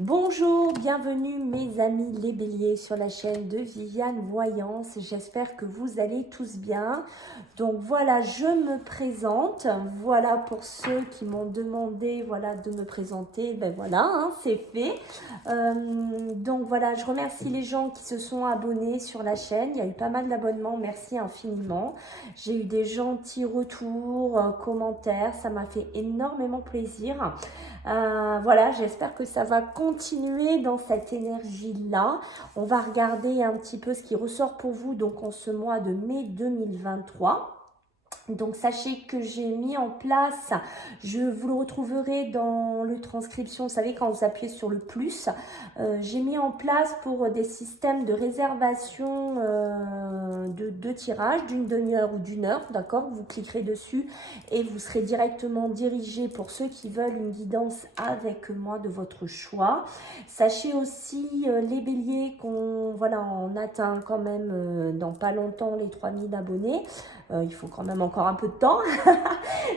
Bonjour, bienvenue mes amis les béliers sur la chaîne de Viviane Voyance. J'espère que vous allez tous bien. Donc voilà, je me présente. Voilà pour ceux qui m'ont demandé de me présenter. Ben voilà, c'est fait. Donc voilà, je remercie les gens qui se sont abonnés sur la chaîne. Il y a eu pas mal d'abonnements, merci infiniment. J'ai eu des gentils retours, commentaires, ça m'a fait énormément plaisir. Voilà, j'espère que ça va continuer dans cette énergie-là. On va regarder un petit peu ce qui ressort pour vous donc en ce mois de mai 2023. Donc sachez que j'ai mis en place, je vous le retrouverai dans le transcription, vous savez quand vous appuyez sur le plus, j'ai mis en place pour des systèmes de réservation de deux tirages d'une demi-heure ou d'une heure, d'accord. Vous cliquerez dessus et vous serez directement dirigé pour ceux qui veulent une guidance avec moi de votre choix. Sachez aussi les béliers qu'on on atteint quand même dans pas longtemps les 3000 abonnés. Il faut quand même encore un peu de temps,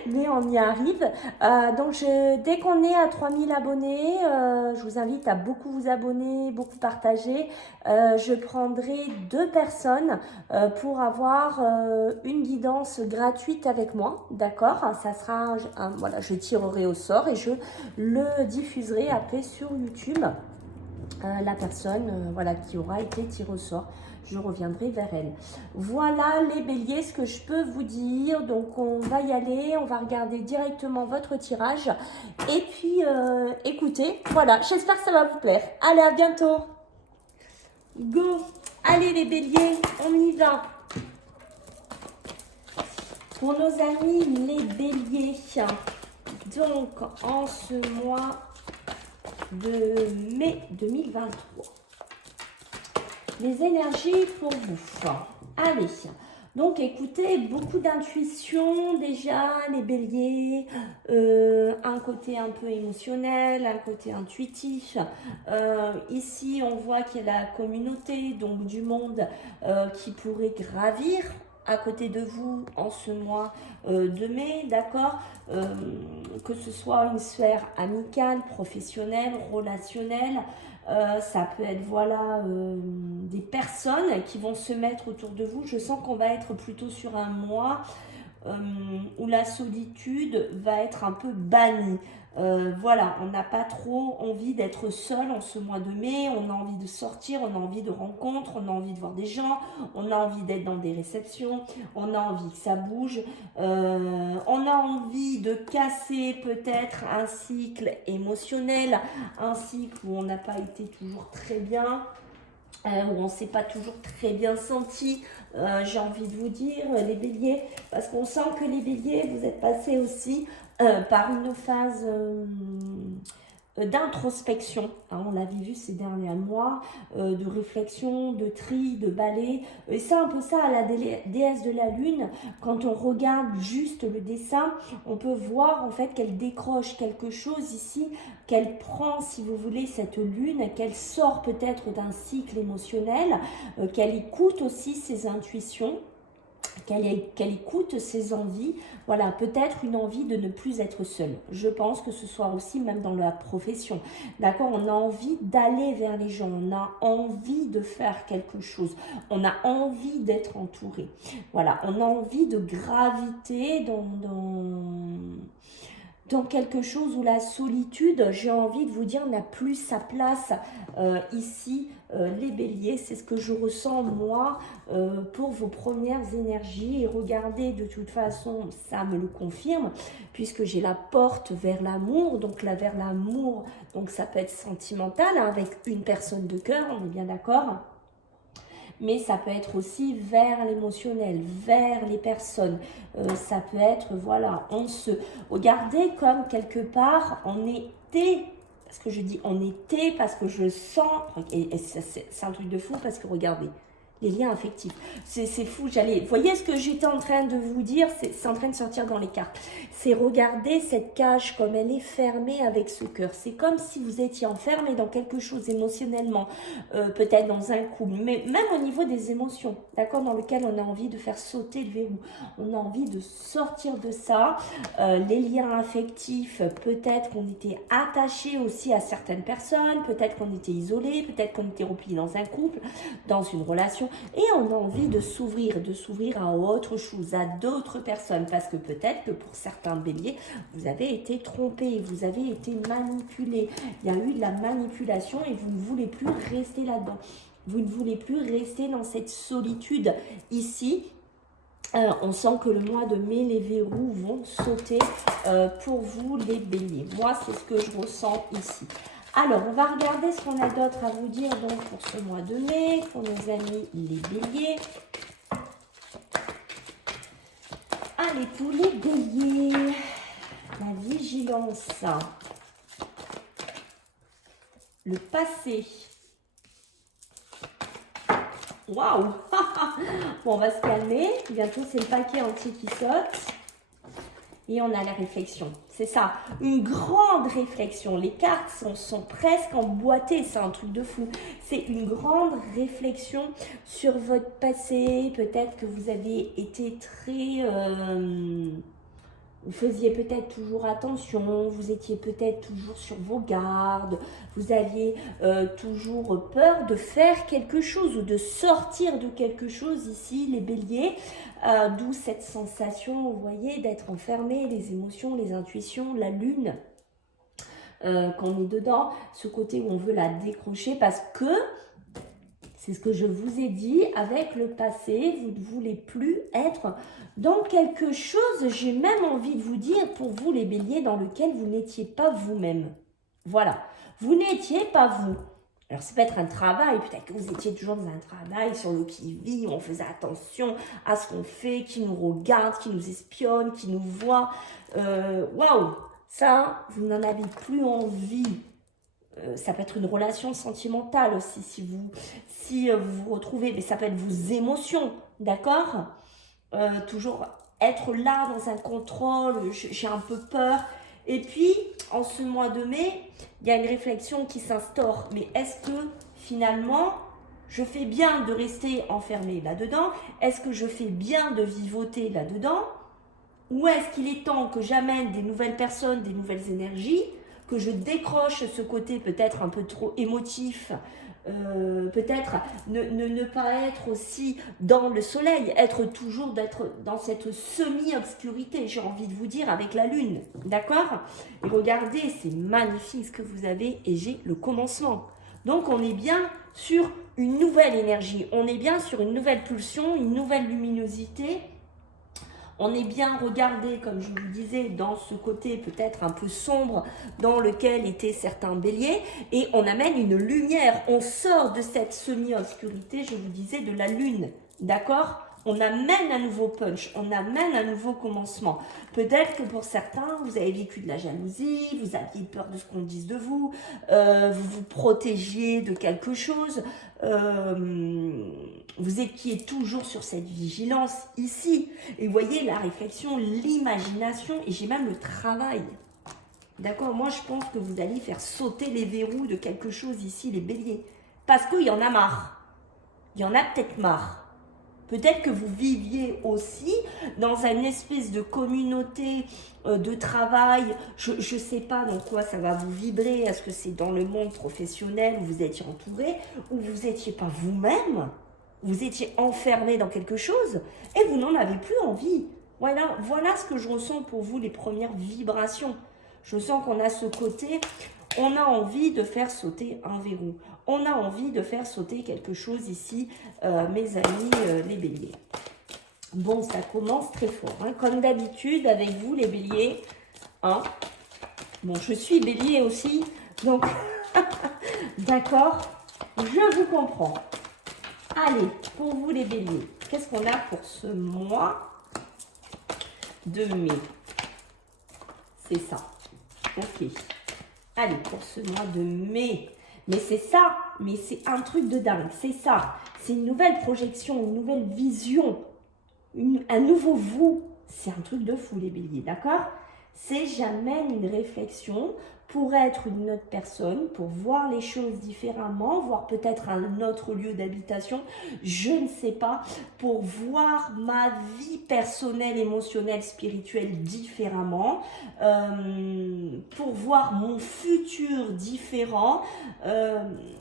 mais on y arrive. Donc, dès qu'on est à 3000 abonnés, je vous invite à beaucoup vous abonner, beaucoup partager. Je prendrai 2 personnes pour avoir une guidance gratuite avec moi, d'accord. Ça sera, voilà, je tirerai au sort et je le diffuserai après sur YouTube. La personne qui aura été tirée au sort, je reviendrai vers elle. Voilà les béliers, ce que je peux vous dire. Donc on va y aller, on va regarder directement votre tirage. Et puis écoutez, voilà, j'espère que ça va vous plaire. Allez, à bientôt. Go. Allez les béliers, on y va. Pour nos amis les béliers, donc en ce mois de mai 2023. Les énergies pour vous. Allez, donc écoutez, beaucoup d'intuition déjà, les béliers, un côté un peu émotionnel, un côté intuitif. Ici, on voit qu'il y a la communauté, donc du monde qui pourrait gravir à côté de vous en ce mois de mai, d'accord, que ce soit une sphère amicale, professionnelle, relationnelle, ça peut être des personnes qui vont se mettre autour de vous. Je sens qu'on va être plutôt sur un mois où la solitude va être un peu bannie. Voilà, on n'a pas trop envie d'être seul en ce mois de mai, on a envie de sortir, on a envie de rencontres, on a envie de voir des gens, on a envie d'être dans des réceptions, on a envie que ça bouge, on a envie de casser peut-être un cycle émotionnel, un cycle où on n'a pas été toujours très bien. Où on ne s'est pas toujours très bien senti, j'ai envie de vous dire, les béliers, parce qu'on sent que les béliers, vous êtes passés aussi par une phase d'introspection, on l'avait vu ces derniers mois, de réflexion, de tri, de balai, et c'est un peu ça à la déesse de la lune. Quand on regarde juste le dessin, on peut voir en fait qu'elle décroche quelque chose ici, qu'elle prend, si vous voulez, cette lune, qu'elle sort peut-être d'un cycle émotionnel, qu'elle écoute aussi ses intuitions, qu'elle écoute ses envies, voilà, peut-être une envie de ne plus être seule. Je pense que ce soit aussi même dans la profession, d'accord, on a envie d'aller vers les gens, on a envie de faire quelque chose, on a envie d'être entouré, voilà, on a envie de graviter dans quelque chose où la solitude, j'ai envie de vous dire, n'a plus sa place ici, les béliers. C'est ce que je ressens moi pour vos premières énergies. Et regardez, de toute façon, ça me le confirme, puisque j'ai la porte vers l'amour. Donc là, vers l'amour, donc ça peut être sentimental, avec une personne de cœur, on est bien d'accord. Mais ça peut être aussi vers l'émotionnel, vers les personnes. Ça peut être, voilà, regardez comme quelque part, on était, parce que je dis on était, parce que je sens, et c'est un truc de fou, parce que regardez, les liens affectifs. C'est fou, vous voyez ce que j'étais en train de vous dire, c'est en train de sortir dans les cartes. C'est regarder cette cage comme elle est fermée avec ce cœur. C'est comme si vous étiez enfermé dans quelque chose émotionnellement, peut-être dans un couple, mais même au niveau des émotions, d'accord, dans lequel on a envie de faire sauter le verrou. On a envie de sortir de ça. Les liens affectifs, peut-être qu'on était attaché aussi à certaines personnes, peut-être qu'on était isolé, peut-être qu'on était replié dans un couple, dans une relation, et on a envie de s'ouvrir à autre chose, à d'autres personnes, parce que peut-être que pour certains béliers, vous avez été trompé, vous avez été manipulé, il y a eu de la manipulation et vous ne voulez plus rester là-dedans. Vous ne voulez plus rester dans cette solitude ici. On sent que le mois de mai, les verrous vont sauter pour vous les béliers. Moi, c'est ce que je ressens ici. Alors, on va regarder ce qu'on a d'autre à vous dire donc pour ce mois de mai, pour nos amis les béliers. Allez, pour les béliers, la vigilance, le passé. Waouh. Bon, on va se calmer. Bientôt, c'est le paquet entier qui saute. Et on a la réflexion. C'est ça, une grande réflexion. Les cartes sont presque emboîtées. C'est un truc de fou. C'est une grande réflexion sur votre passé. Peut-être que vous avez été très... vous faisiez peut-être toujours attention, vous étiez peut-être toujours sur vos gardes, vous aviez toujours peur de faire quelque chose ou de sortir de quelque chose ici, les béliers, d'où cette sensation, vous voyez, d'être enfermé, les émotions, les intuitions, la lune, qu'on est dedans, ce côté où on veut la décrocher parce que, c'est ce que je vous ai dit, avec le passé, vous ne voulez plus être dans quelque chose, j'ai même envie de vous dire, pour vous les béliers, dans lequel vous n'étiez pas vous-même. Voilà, vous n'étiez pas vous. Alors, ça peut être un travail, peut-être que vous étiez toujours dans un travail sur le qui-vive, on faisait attention à ce qu'on fait, qui nous regarde, qui nous espionne, qui nous voit. Waouh, ça, vous n'en avez plus envie. Ça peut être une relation sentimentale aussi, si vous vous retrouvez, mais ça peut être vos émotions, d'accord, toujours être là dans un contrôle, j'ai un peu peur. Et puis, en ce mois de mai, il y a une réflexion qui s'instaure. Mais est-ce que, finalement, je fais bien de rester enfermé là-dedans? Est-ce que je fais bien de vivoter là-dedans? Ou est-ce qu'il est temps que j'amène des nouvelles personnes, des nouvelles énergies, que je décroche ce côté peut-être un peu trop émotif, peut-être ne pas être aussi dans le soleil, être toujours dans cette semi-obscurité, j'ai envie de vous dire, avec la lune, d'accord? Et regardez, c'est magnifique ce que vous avez, et j'ai le commencement. Donc on est bien sur une nouvelle énergie, on est bien sur une nouvelle pulsion, une nouvelle luminosité. On est bien regardé, comme je vous disais, dans ce côté peut-être un peu sombre dans lequel étaient certains béliers, et on amène une lumière, on sort de cette semi-obscurité, je vous disais, de la lune, d'accord? On amène un nouveau punch, on amène un nouveau commencement. Peut-être que pour certains, vous avez vécu de la jalousie, vous aviez peur de ce qu'on dise de vous, vous vous protégiez de quelque chose, vous étiez toujours sur cette vigilance ici. Et vous voyez la réflexion, l'imagination, et j'ai même le travail. D'accord? Moi, je pense que vous allez faire sauter les verrous de quelque chose ici, les béliers. Parce qu'il y en a marre. Il y en a peut-être marre. Peut-être que vous viviez aussi dans une espèce de communauté de travail. Je ne sais pas dans quoi ça va vous vibrer. Est-ce que c'est dans le monde professionnel où vous étiez entouré, où vous n'étiez pas vous-même, vous étiez enfermé dans quelque chose et vous n'en avez plus envie. Voilà ce que je ressens pour vous, les premières vibrations. Je sens qu'on a ce côté, on a envie de faire sauter un verrou. On a envie de faire sauter quelque chose ici, mes amis les béliers. Bon, ça commence très fort, hein, comme d'habitude avec vous les béliers. Hein. Bon, je suis bélier aussi, donc d'accord, je vous comprends. Allez, pour vous les béliers, qu'est-ce qu'on a pour ce mois de mai? C'est ça. Ok. Allez, pour ce mois de mai. Mais c'est ça, mais c'est un truc de dingue, c'est ça. C'est une nouvelle projection, une nouvelle vision, un nouveau vous. C'est un truc de fou les béliers, d'accord? C'est j'amène une réflexion pour être une autre personne, pour voir les choses différemment, voir peut-être un autre lieu d'habitation, je ne sais pas, pour voir ma vie personnelle, émotionnelle, spirituelle différemment, pour voir mon futur différent,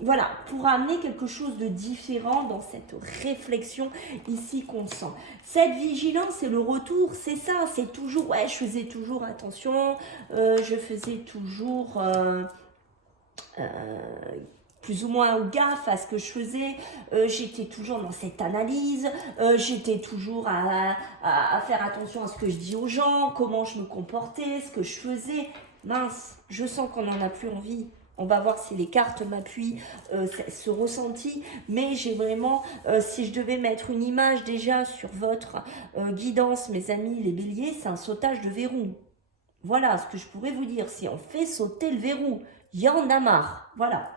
voilà, pour amener quelque chose de différent dans cette réflexion ici qu'on sent. Cette vigilance et le retour, c'est ça, c'est toujours, ouais, je faisais toujours attention, je faisais toujours plus ou moins gaffe à ce que je faisais, j'étais toujours dans cette analyse, j'étais toujours à faire attention à ce que je dis aux gens, comment je me comportais, ce que je faisais. Mince, je sens qu'on n'en a plus envie. On va voir si les cartes m'appuient ce ressenti, mais j'ai vraiment, si je devais mettre une image déjà sur votre guidance, mes amis les béliers, c'est un sautage de verrou. Voilà ce que je pourrais vous dire, si on fait sauter le verrou, il y en a marre, voilà.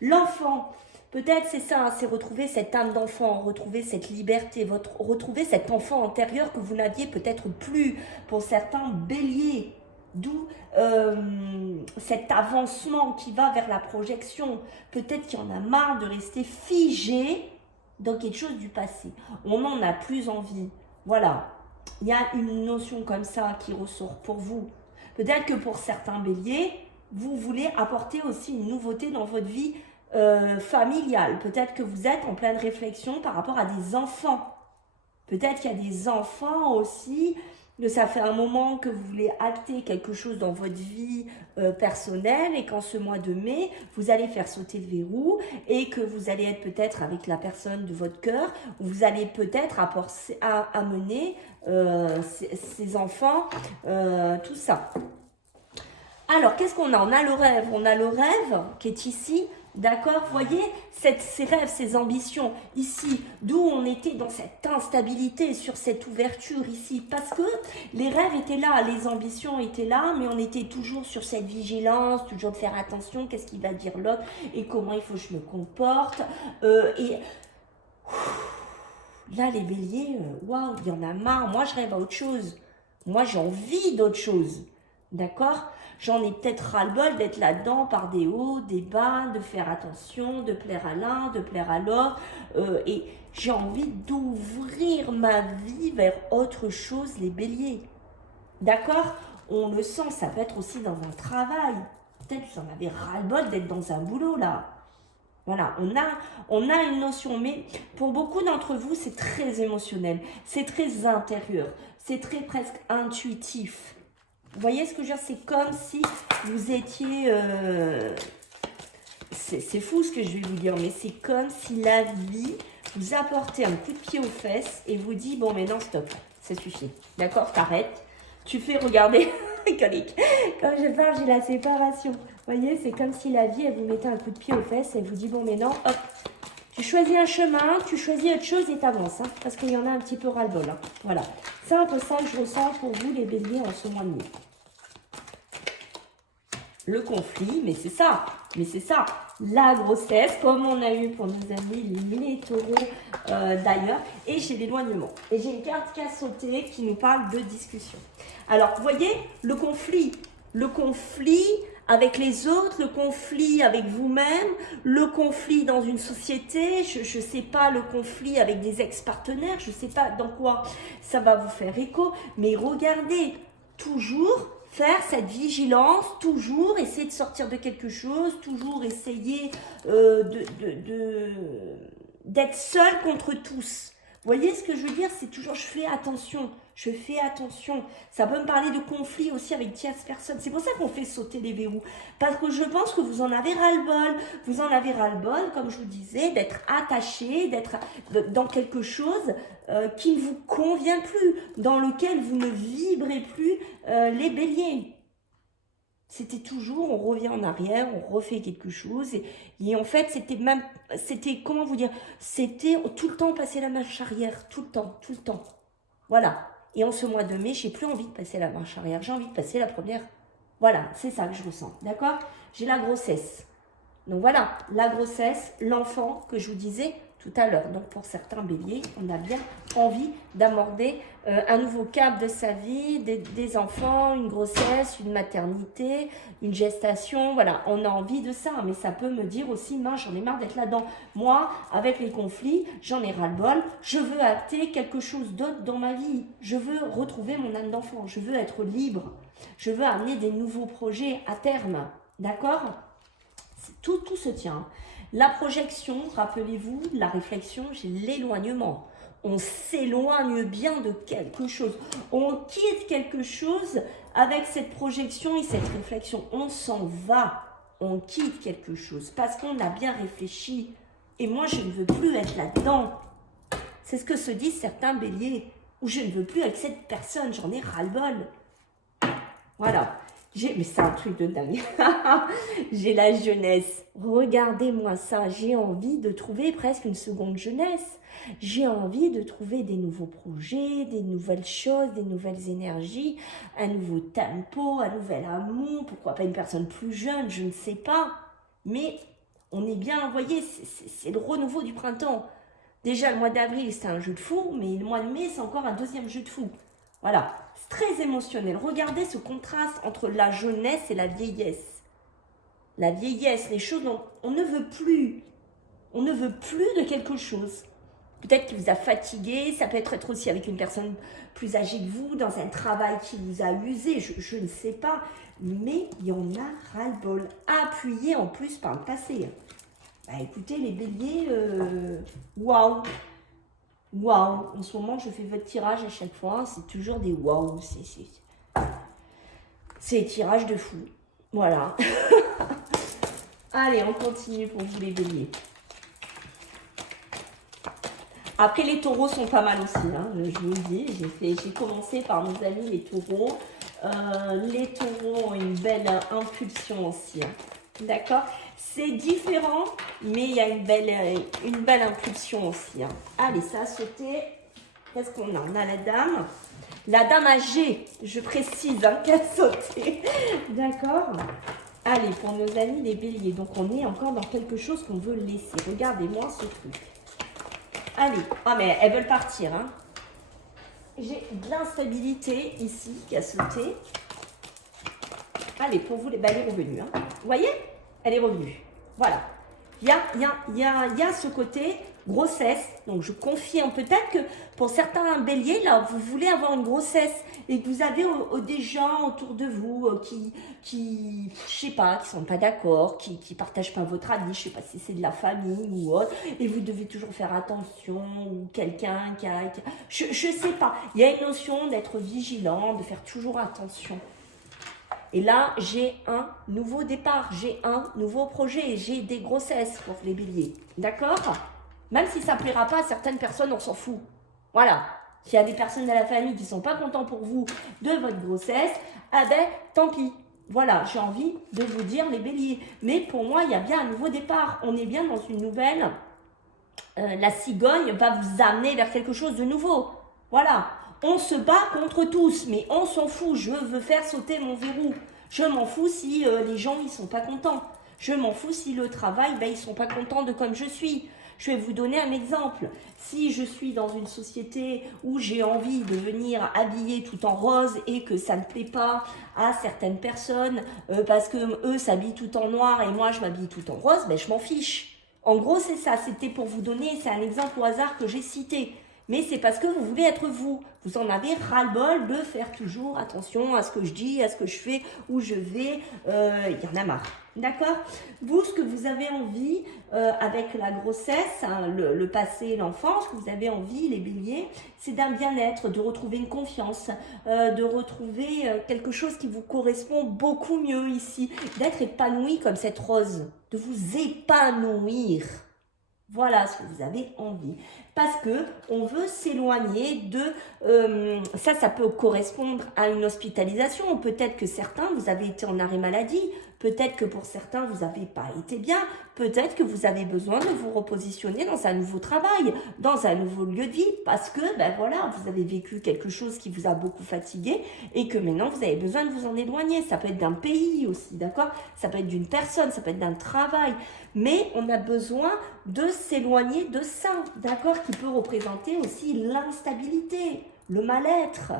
L'enfant, peut-être c'est ça, c'est retrouver cette âme d'enfant, retrouver cette liberté, retrouver cet enfant antérieur que vous n'aviez peut-être plus pour certains béliers. D'où cet avancement qui va vers la projection. Peut-être qu'il y en a marre de rester figé dans quelque chose du passé. On n'en a plus envie. Voilà. Il y a une notion comme ça qui ressort pour vous. Peut-être que pour certains béliers, vous voulez apporter aussi une nouveauté dans votre vie familiale. Peut-être que vous êtes en pleine réflexion par rapport à des enfants. Peut-être qu'il y a des enfants aussi, que ça fait un moment que vous voulez acter quelque chose dans votre vie personnelle et qu'en ce mois de mai, vous allez faire sauter le verrou et que vous allez être peut-être avec la personne de votre cœur, vous allez peut-être amener ces enfants, tout ça. Alors, qu'est-ce qu'on a? On a le rêve. On a le rêve qui est ici. D'accord, vous voyez, ces rêves, ces ambitions ici, d'où on était dans cette instabilité, sur cette ouverture ici, parce que les rêves étaient là, les ambitions étaient là, mais on était toujours sur cette vigilance, toujours de faire attention, qu'est-ce qu'il va dire l'autre, et comment il faut que je me comporte, et là, les béliers, waouh, il y en a marre, moi je rêve à autre chose, moi j'ai envie d'autre chose, d'accord? J'en ai peut-être ras-le-bol d'être là-dedans par des hauts, des bas, de faire attention, de plaire à l'un, de plaire à l'autre. Et j'ai envie d'ouvrir ma vie vers autre chose, les béliers. D'accord? On le sent, ça peut être aussi dans un travail. Peut-être que vous en avez ras-le-bol d'être dans un boulot, là. Voilà, on a une notion, mais pour beaucoup d'entre vous, c'est très émotionnel, c'est très intérieur, c'est très presque intuitif. Vous voyez ce que je veux dire? C'est comme si vous étiez... c'est fou ce que je vais vous dire, mais c'est comme si la vie vous apportait un coup de pied aux fesses et vous dit, bon, mais non, stop, ça suffit. D'accord, t'arrêtes. Tu fais regarder, quand je parle, j'ai la séparation. Vous voyez, c'est comme si la vie, elle vous mettait un coup de pied aux fesses et elle vous dit, bon, mais non, hop, tu choisis un chemin, tu choisis autre chose et t'avances, hein, parce qu'il y en a un petit peu ras-le-bol. Hein. Voilà, c'est un peu ça que je ressens pour vous, les béliers, en ce mois de mai. Le conflit, mais c'est ça, la grossesse, comme on a eu pour nos amis les taureaux d'ailleurs, et j'ai l'éloignement. Et j'ai une carte qui a sauté qui nous parle de discussion. Alors, vous voyez, le conflit avec les autres, le conflit avec vous-même, le conflit dans une société, je ne sais pas, le conflit avec des ex-partenaires, je ne sais pas dans quoi ça va vous faire écho, mais regardez, toujours faire cette vigilance, toujours essayer de sortir de quelque chose, toujours essayer d'être seul contre tous. Vous voyez ce que je veux dire? C'est toujours, je fais attention. Ça peut me parler de conflit aussi avec tierces personnes. C'est pour ça qu'on fait sauter les verrous. Parce que je pense que vous en avez ras-le-bol. Vous en avez ras-le-bol, comme je vous disais, d'être attaché, d'être dans quelque chose qui ne vous convient plus, dans lequel vous ne vibrez plus, les béliers. C'était toujours, on revient en arrière, on refait quelque chose. Et en fait, c'était, comment vous dire, c'était tout le temps passer la marche arrière, tout le temps. Voilà. Et en ce mois de mai, j'ai plus envie de passer la marche arrière, j'ai envie de passer la première. Voilà, c'est ça que je ressens, d'accord? J'ai la grossesse. Donc voilà, la grossesse, l'enfant que je vous disais tout à l'heure. Donc pour certains béliers, on a bien envie d'aborder un nouveau cap de sa vie, des enfants, une grossesse, une maternité, une gestation. Voilà, on a envie de ça, mais ça peut me dire aussi, mince, j'en ai marre d'être là-dedans. Moi, avec les conflits, j'en ai ras-le-bol. Je veux acter quelque chose d'autre dans ma vie. Je veux retrouver mon âme d'enfant. Je veux être libre. Je veux amener des nouveaux projets à terme. D'accord ? Tout se tient. La projection, rappelez-vous, la réflexion, j'ai l'éloignement. On s'éloigne bien de quelque chose. On quitte quelque chose avec cette projection et cette réflexion. On s'en va. On quitte quelque chose parce qu'on a bien réfléchi. Et moi, je ne veux plus être là-dedans. C'est ce que se disent certains béliers. Ou je ne veux plus avec cette personne, j'en ai ras-le-bol. Voilà. Mais c'est un truc de dingue. J'ai la jeunesse. Regardez-moi ça. J'ai envie de trouver presque une seconde jeunesse. J'ai envie de trouver des nouveaux projets, des nouvelles choses, des nouvelles énergies, un nouveau tempo, un nouvel amour. Pourquoi pas une personne plus jeune, je ne sais pas. Mais on est bien, vous voyez, c'est le renouveau du printemps. Déjà, le mois d'avril, c'est un jeu de fou, mais le mois de mai, c'est encore un deuxième jeu de fou. Voilà, c'est très émotionnel. Regardez ce contraste entre la jeunesse et la vieillesse. La vieillesse, les choses dont on ne veut plus. On ne veut plus de quelque chose. Peut-être qu'il vous a fatigué, ça peut être aussi avec une personne plus âgée que vous, dans un travail qui vous a usé, je ne sais pas. Mais il y en a ras-le-bol. Appuyé en plus par le passé. Bah, écoutez, les béliers, waouh! Waouh! En ce moment, je fais votre tirage à chaque fois. C'est toujours des waouh. C'est des tirages de fou. Voilà. Allez, on continue pour vous les béliers. Après, les taureaux sont pas mal aussi. Hein, je vous le dis. J'ai commencé par nos amis les taureaux. Les taureaux ont une belle impulsion aussi. Hein. D'accord? C'est différent, mais il y a une belle impulsion aussi. Hein. Allez, ça a sauté. Qu'est-ce qu'on a? On a la dame. La dame âgée, je précise, hein, qui a sauté. D'accord? Allez, pour nos amis les béliers. Donc, on est encore dans quelque chose qu'on veut laisser. Regardez-moi ce truc. Allez. Ah, mais elles veulent partir. Hein. J'ai de l'instabilité ici qui a sauté. Allez, pour vous, elle est revenue. Hein. Vous voyez? Elle est revenue. Voilà. Il y a ce côté grossesse. Donc, je confirme peut-être que pour certains béliers, là, vous voulez avoir une grossesse et que vous avez des gens autour de vous qui je sais pas, qui sont pas d'accord, qui partagent pas votre avis, je sais pas si c'est de la famille ou autre, et vous devez toujours faire attention, ou quelqu'un je sais pas. Il y a une notion d'être vigilant, de faire toujours attention. Et là, j'ai un nouveau départ, j'ai un nouveau projet, j'ai des grossesses pour les béliers. D'accord? Même si ça ne plaira pas à certaines personnes, on s'en fout. Voilà. S'il y a des personnes de la famille qui ne sont pas contents pour vous de votre grossesse, ah ben, tant pis. Voilà, j'ai envie de vous dire les béliers. Mais pour moi, il y a bien un nouveau départ. On est bien dans une nouvelle. La cigogne va vous amener vers quelque chose de nouveau. Voilà. On se bat contre tous, mais on s'en fout. Je veux faire sauter mon verrou. Je m'en fous si les gens ne sont pas contents. Je m'en fous si le travail, ils ne sont pas contents de comme je suis. Je vais vous donner un exemple. Si je suis dans une société où j'ai envie de venir habiller tout en rose et que ça ne plaît pas à certaines personnes parce que eux s'habillent tout en noir et moi je m'habille tout en rose, je m'en fiche. En gros, c'est ça. C'était pour vous donner, c'est un exemple au hasard que j'ai cité. Mais c'est parce que vous voulez être vous. Vous en avez ras-le-bol de faire toujours attention à ce que je dis, à ce que je fais, où je vais. Il y en a marre. D'accord? Vous, ce que vous avez envie avec la grossesse, hein, le passé, l'enfance, que vous avez envie, les béliers, c'est d'un bien-être, de retrouver une confiance, de retrouver quelque chose qui vous correspond beaucoup mieux ici, d'être épanoui comme cette rose, de vous épanouir. Voilà ce que vous avez envie. Parce que on veut s'éloigner de... ça peut correspondre à une hospitalisation. Peut-être que certains, vous avez été en arrêt maladie. Peut-être que pour certains, vous n'avez pas été bien. Peut-être que vous avez besoin de vous repositionner dans un nouveau travail, dans un nouveau lieu de vie, parce que, ben voilà, vous avez vécu quelque chose qui vous a beaucoup fatigué et que maintenant, vous avez besoin de vous en éloigner. Ça peut être d'un pays aussi, d'accord? Ça peut être d'une personne, ça peut être d'un travail. Mais on a besoin de s'éloigner de ça, d'accord? Qui peut représenter aussi l'instabilité, le mal-être.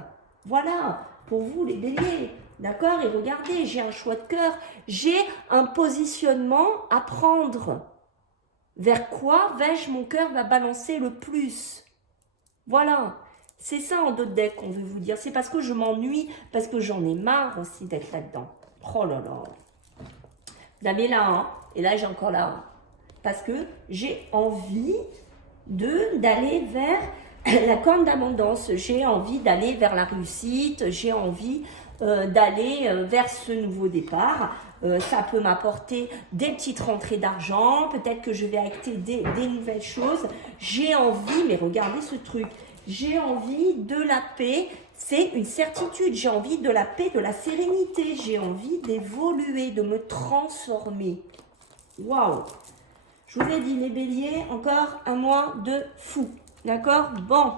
Voilà, pour vous les béliers. D'accord? Et regardez, j'ai un choix de cœur, j'ai un positionnement à prendre. Vers quoi vais-je, mon cœur va balancer le plus? Voilà, c'est ça en dos de deck qu'on veut vous dire. C'est parce que je m'ennuie, parce que j'en ai marre aussi d'être là-dedans. Oh là là. Vous avez là, hein? Et là j'ai encore là, hein? Parce que j'ai envie d'aller vers la corne d'abondance. J'ai envie d'aller vers la réussite, j'ai envie d'aller vers ce nouveau départ. Ça peut m'apporter des petites rentrées d'argent, peut-être que je vais acter des nouvelles choses. J'ai envie, mais regardez ce truc, j'ai envie de la paix, c'est une certitude, j'ai envie de la paix, de la sérénité, j'ai envie d'évoluer, de me transformer. Waouh! Je vous ai dit, les béliers, encore un mois de fou, d'accord? Bon,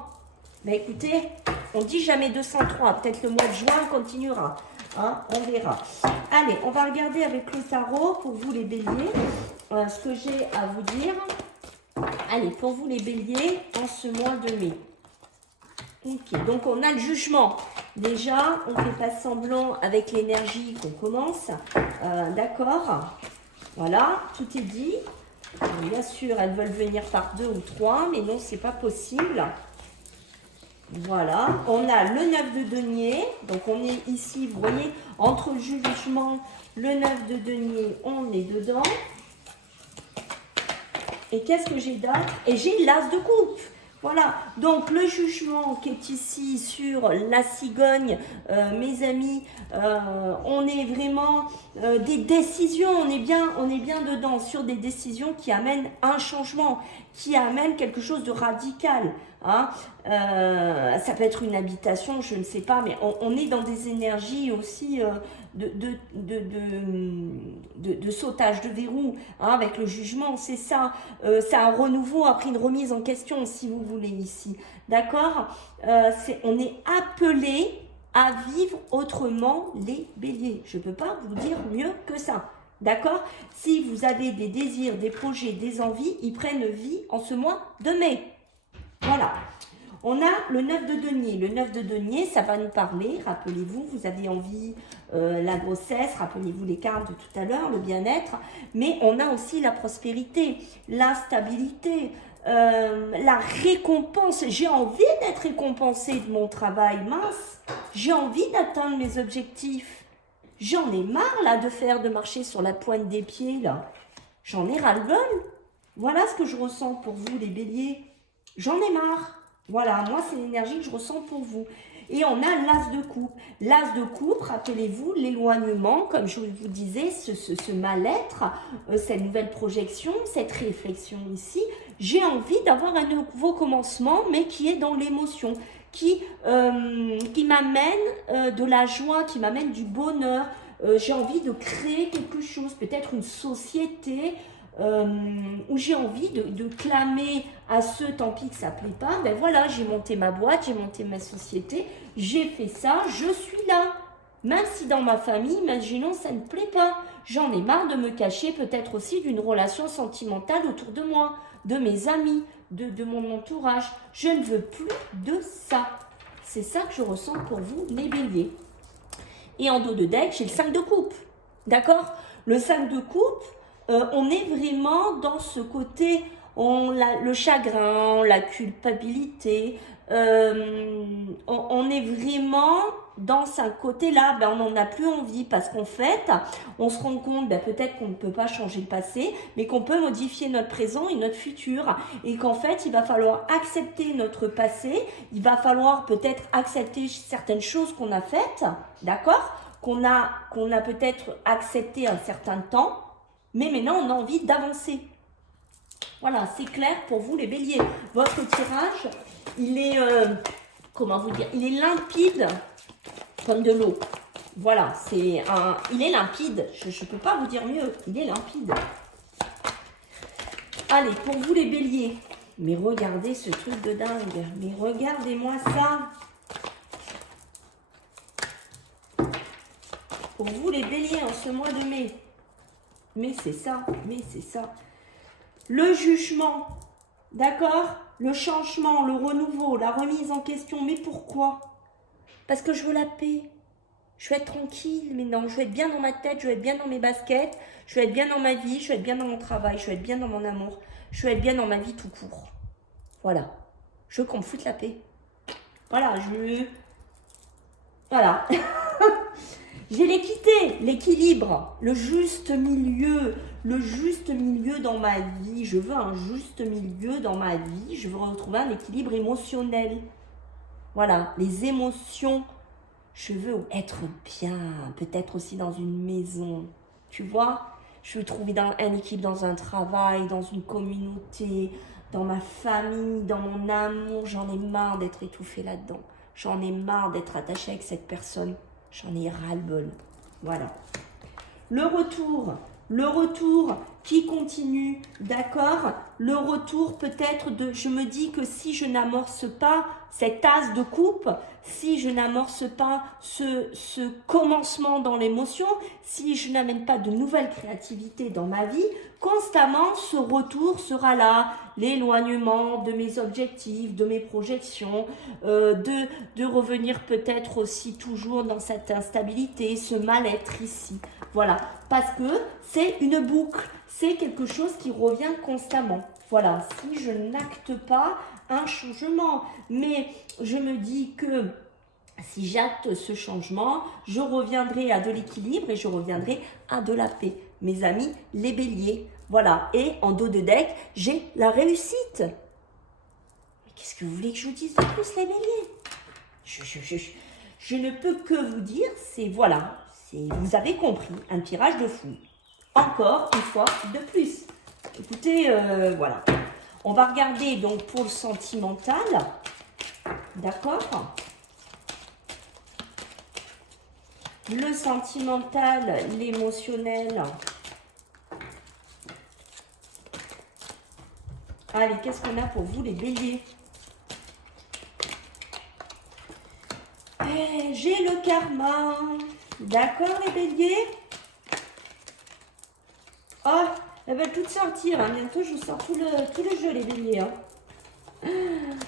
ben écoutez, on dit jamais 203, peut-être le mois de juin continuera, hein, on verra. Allez, on va regarder avec le tarot pour vous les béliers, ce que j'ai à vous dire. Allez, pour vous les béliers, en ce mois de mai. Ok, donc on a le jugement. Déjà, on ne fait pas semblant avec l'énergie qu'on commence, d'accord? Voilà, tout est dit. Bien sûr, elles veulent venir par 2 ou 3, mais non, c'est pas possible. Voilà, on a le 9 de denier, donc on est ici, vous voyez, entre le jugement, le 9 de denier, on est dedans. Et qu'est-ce que j'ai d'autre? Et j'ai l'as de coupe. Voilà, donc le jugement qui est ici sur la cigogne, mes amis, on est vraiment des décisions, on est bien dedans sur des décisions qui amènent un changement, qui amènent quelque chose de radical. Hein. Ça peut être une habitation, je ne sais pas, mais on est dans des énergies aussi de sautage de verrou, hein, avec le jugement, c'est ça. C'est un renouveau après une remise en question, si vous voulez, ici. D'accord? On est appelé à vivre autrement les béliers. Je ne peux pas vous dire mieux que ça. D'accord? Si vous avez des désirs, des projets, des envies, ils prennent vie en ce mois de mai. Voilà. On a le 9 de denier. Le 9 de denier, ça va nous parler, rappelez-vous, vous avez envie la grossesse, rappelez-vous les cartes de tout à l'heure, le bien-être, mais on a aussi la prospérité, la stabilité, la récompense. J'ai envie d'être récompensée de mon travail, mince, j'ai envie d'atteindre mes objectifs. J'en ai marre là de marcher sur la pointe des pieds là. J'en ai ras-le-bol. Voilà ce que je ressens pour vous les béliers. J'en ai marre. Voilà, moi c'est l'énergie que je ressens pour vous. Et on a l'as de coupe. L'as de coupe, rappelez-vous, l'éloignement, comme je vous disais, ce mal-être, cette nouvelle projection, cette réflexion ici. J'ai envie d'avoir un nouveau commencement, mais qui est dans l'émotion, qui m'amène de la joie, qui m'amène du bonheur. J'ai envie de créer quelque chose, peut-être une société, où j'ai envie de clamer à ceux, tant pis que ça ne plaît pas, ben voilà, j'ai monté ma boîte, j'ai monté ma société, j'ai fait ça, je suis là. Même si dans ma famille, imaginons, ça ne plaît pas. J'en ai marre de me cacher peut-être aussi d'une relation sentimentale autour de moi, de mes amis, de mon entourage. Je ne veux plus de ça. C'est ça que je ressens pour vous, les béliers. Et en dos de deck, j'ai le 5 de coupe. D'accord? Le 5 de coupe, on est vraiment dans ce côté, le chagrin, la culpabilité, on est vraiment dans ce côté-là, ben, on n'en a plus envie parce qu'en fait, on se rend compte ben, peut-être qu'on ne peut pas changer le passé, mais qu'on peut modifier notre présent et notre futur et qu'en fait, il va falloir accepter notre passé, il va falloir peut-être accepter certaines choses qu'on a faites, d'accord, qu'on a peut-être accepté un certain temps, mais maintenant, on a envie d'avancer. Voilà, c'est clair pour vous, les béliers. Votre tirage, il est, comment vous dire, il est limpide comme de l'eau. Voilà, il est limpide. Je ne peux pas vous dire mieux. Il est limpide. Allez, pour vous les béliers. Mais regardez ce truc de dingue. Mais regardez-moi ça. Pour vous les béliers en ce mois de mai. Mais c'est ça. Mais c'est ça. Le jugement. D'accord? Le changement, le renouveau, la remise en question. Mais pourquoi? Parce que je veux la paix. Je veux être tranquille, mais non, je veux être bien dans ma tête, je veux être bien dans mes baskets, je veux être bien dans ma vie, je veux être bien dans mon travail, je veux être bien dans mon amour, je veux être bien dans ma vie tout court. Voilà. Je veux qu'on me foute la paix. Voilà, Voilà. J'ai l'équité, l'équilibre, le juste milieu dans ma vie. Je veux un juste milieu dans ma vie, je veux retrouver un équilibre émotionnel. Voilà, les émotions. Je veux être bien, peut-être aussi dans une maison, tu vois. Je veux trouver un équilibre dans un travail, dans une communauté, dans ma famille, dans mon amour. J'en ai marre d'être étouffée là-dedans. J'en ai marre d'être attachée avec cette personne. J'en ai ras-le-bol. Voilà. Le retour qui continue, d'accord? Le retour peut-être je me dis que si je n'amorce pas cette as de coupe, si je n'amorce pas ce commencement dans l'émotion, si je n'amène pas de nouvelle créativité dans ma vie, constamment ce retour sera là, l'éloignement de mes objectifs, de mes projections, de revenir peut-être aussi toujours dans cette instabilité, ce mal-être ici. Voilà, parce que c'est une boucle, c'est quelque chose qui revient constamment. Voilà, si je n'acte pas un changement, mais je me dis que si j'acte ce changement, je reviendrai à de l'équilibre et je reviendrai à de la paix. Mes amis, les béliers, voilà. Et en dos de deck, j'ai la réussite. Mais qu'est-ce que vous voulez que je vous dise de plus, les béliers? Je ne peux que vous dire, c'est voilà, vous avez compris, un tirage de fou. Encore une fois de plus. Écoutez, voilà. On va regarder donc pour le sentimental. D'accord? Le sentimental, l'émotionnel. Allez, qu'est-ce qu'on a pour vous, les béliers? J'ai le karma. D'accord, les béliers? Oh, elles veulent toutes sortir. Hein. Bientôt, je vous sors tout le jeu, les béliers. Hein.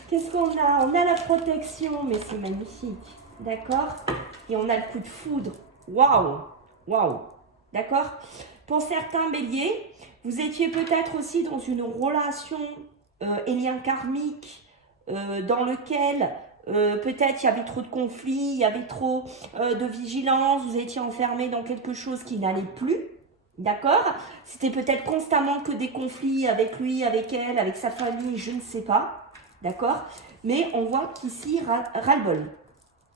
Qu'est-ce qu'on a? On a la protection, mais c'est magnifique. D'accord? Et on a le coup de foudre. Waouh! Waouh! D'accord? Pour certains béliers, vous étiez peut-être aussi dans une relation et lien karmique dans lequel peut-être il y avait trop de conflits, il y avait trop de vigilance, vous étiez enfermé dans quelque chose qui n'allait plus. D'accord? C'était peut-être constamment que des conflits avec lui, avec elle, avec sa famille, je ne sais pas. D'accord? Mais on voit qu'ici, ras-le-bol.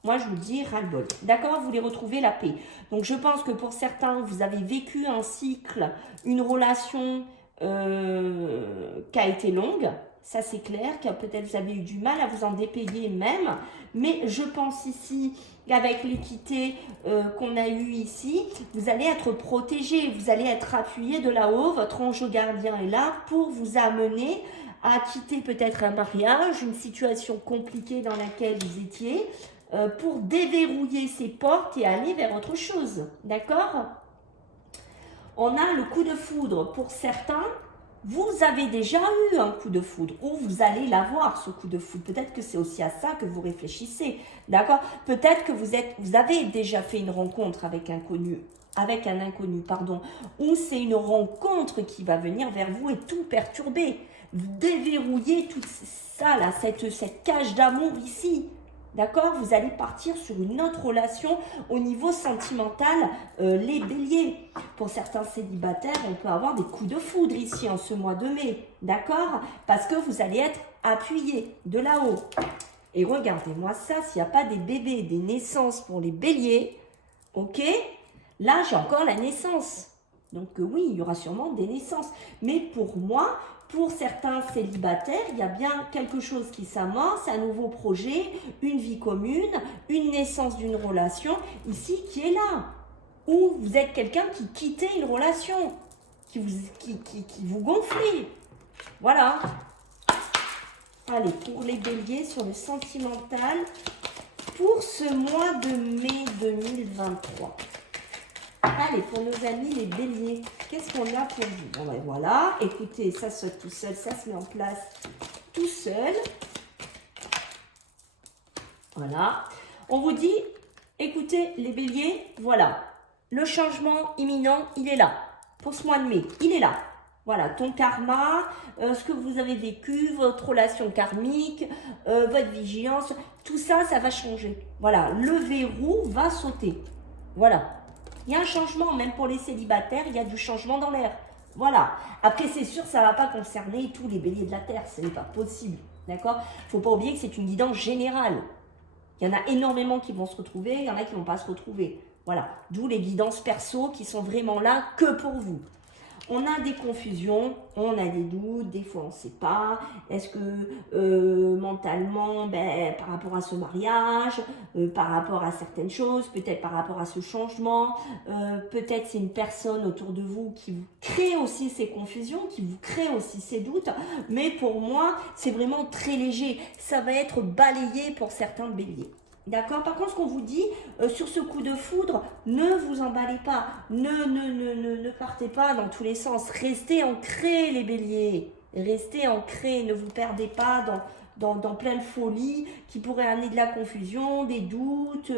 Moi, je vous dis ras-le-bol. D'accord? Vous voulez retrouver la paix. Donc, je pense que pour certains, vous avez vécu un cycle, une relation qui a été longue. Ça, c'est clair. Peut-être vous avez eu du mal à vous en dépayer même. Mais je pense ici qu'avec l'équité qu'on a eue ici, vous allez être protégé. Vous allez être appuyé de là-haut. Votre ange gardien est là pour vous amener à quitter peut-être un mariage, une situation compliquée dans laquelle vous étiez, pour déverrouiller ces portes et aller vers autre chose. D'accord? On a le coup de foudre. Pour certains, vous avez déjà eu un coup de foudre ou vous allez l'avoir, ce coup de foudre. Peut-être que c'est aussi à ça que vous réfléchissez. D'accord? Peut-être que vous avez déjà fait une rencontre avec un inconnu, ou c'est une rencontre qui va venir vers vous et tout perturber. Déverrouiller tout ça, là, cette cage d'amour ici. D'accord? Vous allez partir sur une autre relation au niveau sentimental, les béliers. Pour certains célibataires, on peut avoir des coups de foudre ici en ce mois de mai. D'accord? Parce que vous allez être appuyé de là-haut. Et regardez-moi ça, s'il n'y a pas des bébés, des naissances pour les béliers, ok? Là, j'ai encore la naissance. Donc oui, il y aura sûrement des naissances. Mais pour moi, Pour certains célibataires, il y a bien quelque chose qui s'amorce, un nouveau projet, une vie commune, une naissance d'une relation ici qui est là. Ou vous êtes quelqu'un qui quittait une relation, qui vous gonflait. Voilà. Allez, pour les béliers sur le sentimental, pour ce mois de mai 2023. Allez, pour nos amis les béliers, qu'est-ce qu'on a pour vous? Bon, ben voilà, écoutez, ça saute tout seul, ça se met en place tout seul. Voilà. On vous dit, écoutez les béliers, voilà, le changement imminent, il est là. Pour ce mois de mai, il est là. Voilà, ton karma, ce que vous avez vécu, votre relation karmique, votre vigilance, tout ça, ça va changer. Voilà, le verrou va sauter. Voilà. Il y a un changement, même pour les célibataires, il y a du changement dans l'air. Voilà. Après, c'est sûr, ça ne va pas concerner tous les béliers de la Terre. Ce n'est pas possible. D'accord? Il ne faut pas oublier que c'est une guidance générale. Il y en a énormément qui vont se retrouver, il y en a qui ne vont pas se retrouver. Voilà. D'où les guidances perso qui sont vraiment là que pour vous. On a des confusions, on a des doutes, des fois on ne sait pas. Est-ce que mentalement, par rapport à ce mariage, par rapport à certaines choses, peut-être par rapport à ce changement, peut-être c'est une personne autour de vous qui vous crée aussi ces confusions, qui vous crée aussi ces doutes. Mais pour moi, c'est vraiment très léger. Ça va être balayé pour certains béliers. D'accord? Par contre, ce qu'on vous dit, sur ce coup de foudre, ne vous emballez pas, ne partez pas dans tous les sens. Restez ancrés, les béliers. Restez ancrés, ne vous perdez pas dans plein de folies qui pourraient amener de la confusion, des doutes.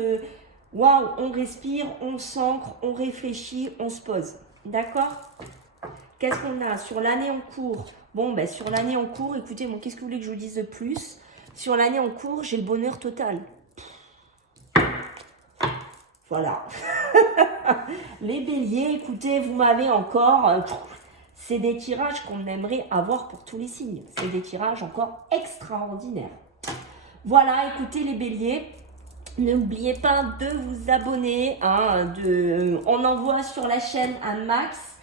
Waouh, on respire, on s'ancre, on réfléchit, on se pose. D'accord? Qu'est-ce qu'on a sur l'année en cours? Bon, sur l'année en cours, écoutez, bon, qu'est-ce que vous voulez que je vous dise de plus? Sur l'année en cours, j'ai le bonheur total. Voilà. Les béliers, écoutez, vous m'avez encore... c'est des tirages qu'on aimerait avoir pour tous les signes. C'est des tirages encore extraordinaires. Voilà, écoutez les béliers, n'oubliez pas de vous abonner. On envoie sur la chaîne un max.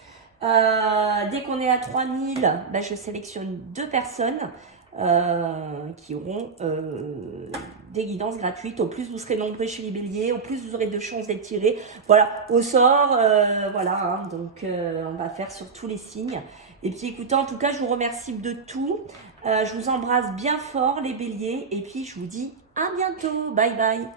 Dès qu'on est à 3000, je sélectionne 2 personnes qui auront des guidances gratuites. Au plus vous serez nombreux chez les béliers, au plus vous aurez de chances d'être tirés. Voilà, au sort, voilà, donc on va faire sur tous les signes. Et puis écoutez, en tout cas, je vous remercie de tout. Je vous embrasse bien fort les béliers et puis je vous dis à bientôt. Bye bye.